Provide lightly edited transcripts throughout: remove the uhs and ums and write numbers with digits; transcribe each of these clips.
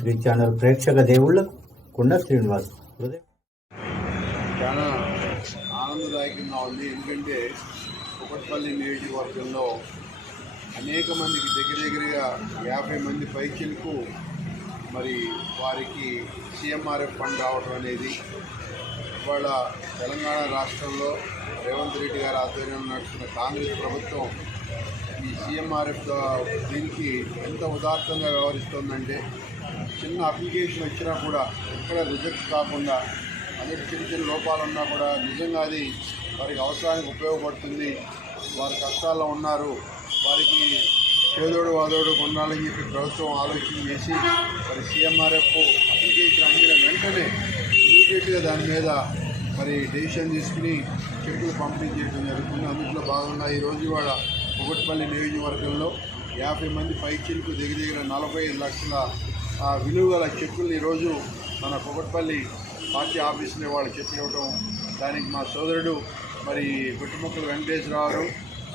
Truth channel ప్రేక్షక దేవుళ్లకు కొండ శ్రీనివాస్ చాలా ఆనందదాయకంగా ఉంది. ఎందుకంటే కుకట్పల్లి నియోజకవర్గంలో అనేక మందికి దగ్గరగా 50 మంది పైచిలకు మరి వారికి సీఎంఆర్ఎఫ్ ఫండ్ రావడం అనేది ఇవాళ తెలంగాణ రాష్ట్రంలో రేవంత్ రెడ్డి గారి ఆధ్వర్యంలో నడుస్తున్న కాంగ్రెస్ ప్రభుత్వం ఈ సీఎంఆర్ఎఫ్ దీనికి ఎంత ఉదాత్తంగా వ్యవహరిస్తోందంటే చిన్న అప్లికేషన్ వచ్చినా కూడా ఎక్కడ రిజెక్ట్ కాకుండా అనేక చిన్న లోపాలు ఉన్నా కూడా నిజంగా అది వారికి అవసరానికి ఉపయోగపడుతుంది. వారి కష్టాల్లో ఉన్నారు, వారికి పేదోడు వాదోడు ఉండాలని చెప్పి ప్రభుత్వం ఆలోచన చేసి మరి సీఎంఆర్ఎఫ్ అప్లికేషన్ అందిన వెంటనే ఇమీడియట్గా దాని మీద మరి డెసిషన్ తీసుకుని చెక్కులు పంపిణీ చేయడం జరుగుతుంది. అందులో భాగంగా ఈరోజు ఇవాళ కుకట్పల్లి నియోజకవర్గంలో 50 మంది పైచీలకు దగ్గర 45 లక్షల విలువ గల చెక్కుల్ని ఈరోజు మన కుకట్పల్లి పార్టీ ఆఫీసులో వాళ్ళు చెక్కులు ఇవ్వడం, దానికి మా సోదరుడు మరి గుట్టుముక్కల వెంకటేశ్వరరావు గారు,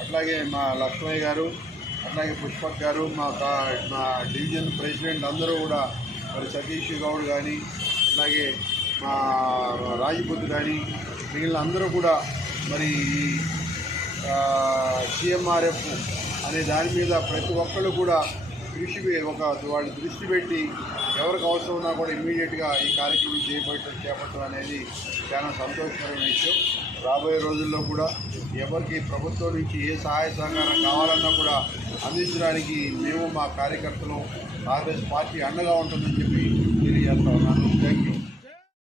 అట్లాగే మా లక్ష్మయ్య గారు, అట్లాగే పుష్పక్ గారు, మా డివిజన్ ప్రెసిడెంట్ అందరూ కూడా మరి సతీష్ గౌడ్ కానీ, అట్లాగే మా రాజపుత్ కానీ మిగిలిన అందరూ కూడా మరి సీఎంఆర్ఎఫ్ అనే దాని మీద ప్రతి ఒక్కళ్ళు కూడా వాళ్ళు దృష్టి పెట్టి ఎవరికి అవసరం ఉన్నా కూడా ఇమ్మీడియట్గా ఈ కార్యక్రమం చేపట్టడం అనేది చాలా సంతోషకరమైన విషయం. రాబోయే రోజుల్లో కూడా ఎవరికి ప్రభుత్వం నుంచి ఏ సహాయ సహకారం కావాలన్నా కూడా అందించడానికి మేము మా కార్యకర్తలు కాంగ్రెస్ పార్టీ అండగా ఉంటుందని చెప్పి తెలియజేస్తా ఉన్నాను. Thank you.